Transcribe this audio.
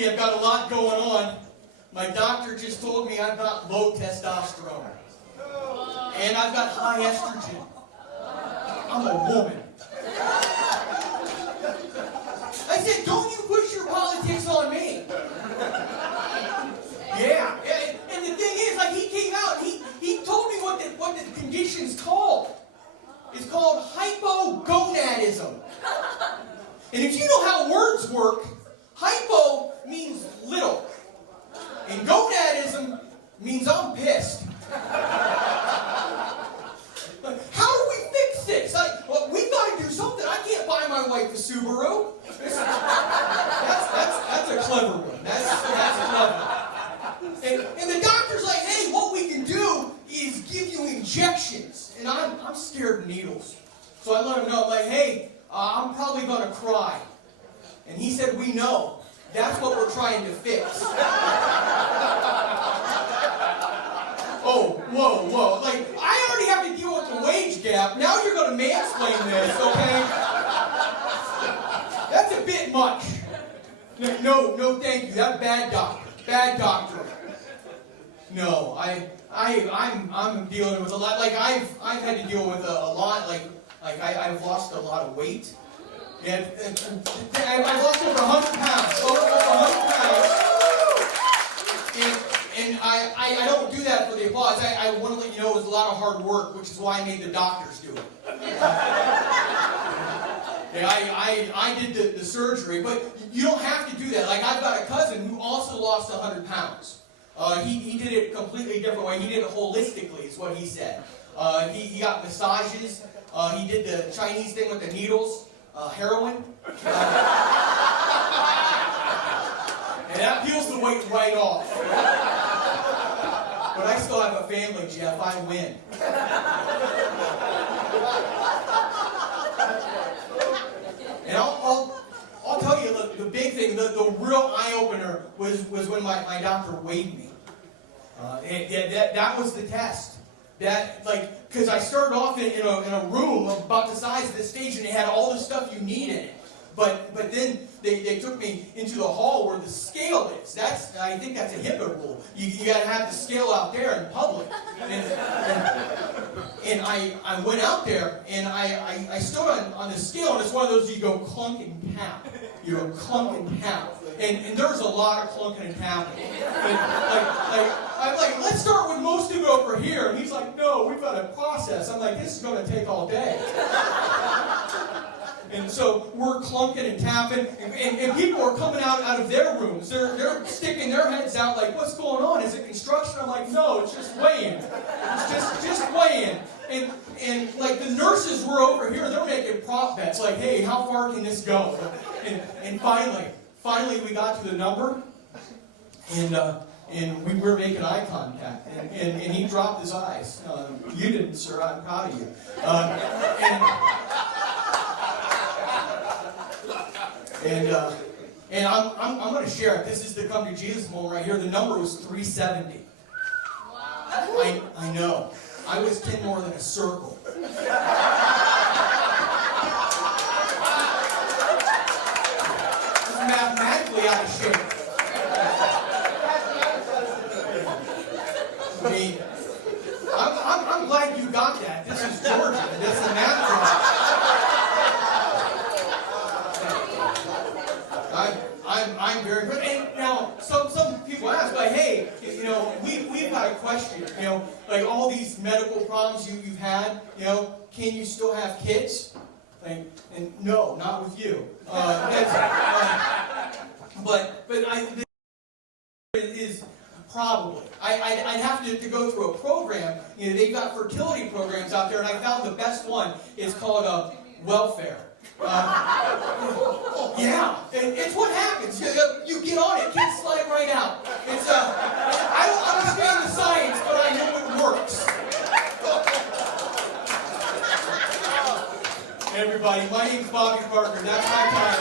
me I've got a lot going on. My doctor just told me I've got low testosterone. And I've got high estrogen. I'm a woman. I said, don't you push your politics on me. Yeah. And the thing is, like, he came out, he told me what the condition's called. It's called hypogonadism. And if you know how words work, hypo means little. And gonadism means I'm pissed. How do we fix this? Well, we've got to do something. I can't buy my wife a Subaru. That's a clever one. That's clever. And the doctor's like, hey, what we can do is give you injections. And I'm scared of needles. So I let him know, I'm like, hey, I'm probably going to cry. And he said, we know. That's what we're trying to fix. Oh, whoa. Like, I already have to deal with the wage gap. Now you're going to mansplain this, okay? That's a bit much. No, thank you. That's bad doctor. Bad doctor. No, I'm dealing with a lot. Like, I've had to deal with a lot. Like I've lost a lot of weight. And I've lost over 100 pounds. Over 100 pounds. And I don't do that for the applause. I want to let you know it was a lot of hard work, which is why I made the doctors do it. I did the surgery, but you don't have to do that. Like, I've got a cousin who also lost 100 pounds. He did it a completely different way. He did it holistically, is what he said. He got massages. He did the Chinese thing with the needles. Heroin. And that peels the weight right off. But I still have a family, Jeff. I win. And I'll tell you the big thing, the real eye-opener was when my doctor weighed me. That was the test. That, like, because I started off in a room about the size of this stage, and it had all the stuff you need in it. But then they took me into the hall where the scale is. I think that's a HIPAA rule. You got to have the scale out there in public. And I went out there, and I stood on the scale, and it's one of those you go clunk and tap. You go clunk and tap. And there's a lot of clunking and tapping. I'm like, let's start with most of it over here. And he's like, no, we've got a process. I'm like, this is going to take all day. And so we're clunking and tapping, and people are coming out of their rooms. They're sticking their heads out like, what's going on? Is it construction? I'm like, no, it's just weighing. It's just weighing. And like the nurses were over here, they're making prop bets like, hey, how far can this go? And finally we got to the number, and we were making eye contact, and he dropped his eyes. You didn't, sir. I'm proud of you. And I'm going to share it. This is the Come to Jesus moment right here. The number was 370. Wow. I know. I was 10 more than a circle. Mathematically out of shape. I mean, I'm glad you got that. This is Georgia. This is math class. I'm very good. And now, some people ask, like, hey, we've got a question. Like all these medical problems you've had, can you still have kids? Like, and no, not with you. But is probably. I'd have to go through a program. They've got fertility programs out there, and I found the best one is called welfare. Yeah, it's what happens. You get on it, kids slide right out. I don't understand the science, but I know it works. Hey everybody, my name's Bobby Parker. That's my time.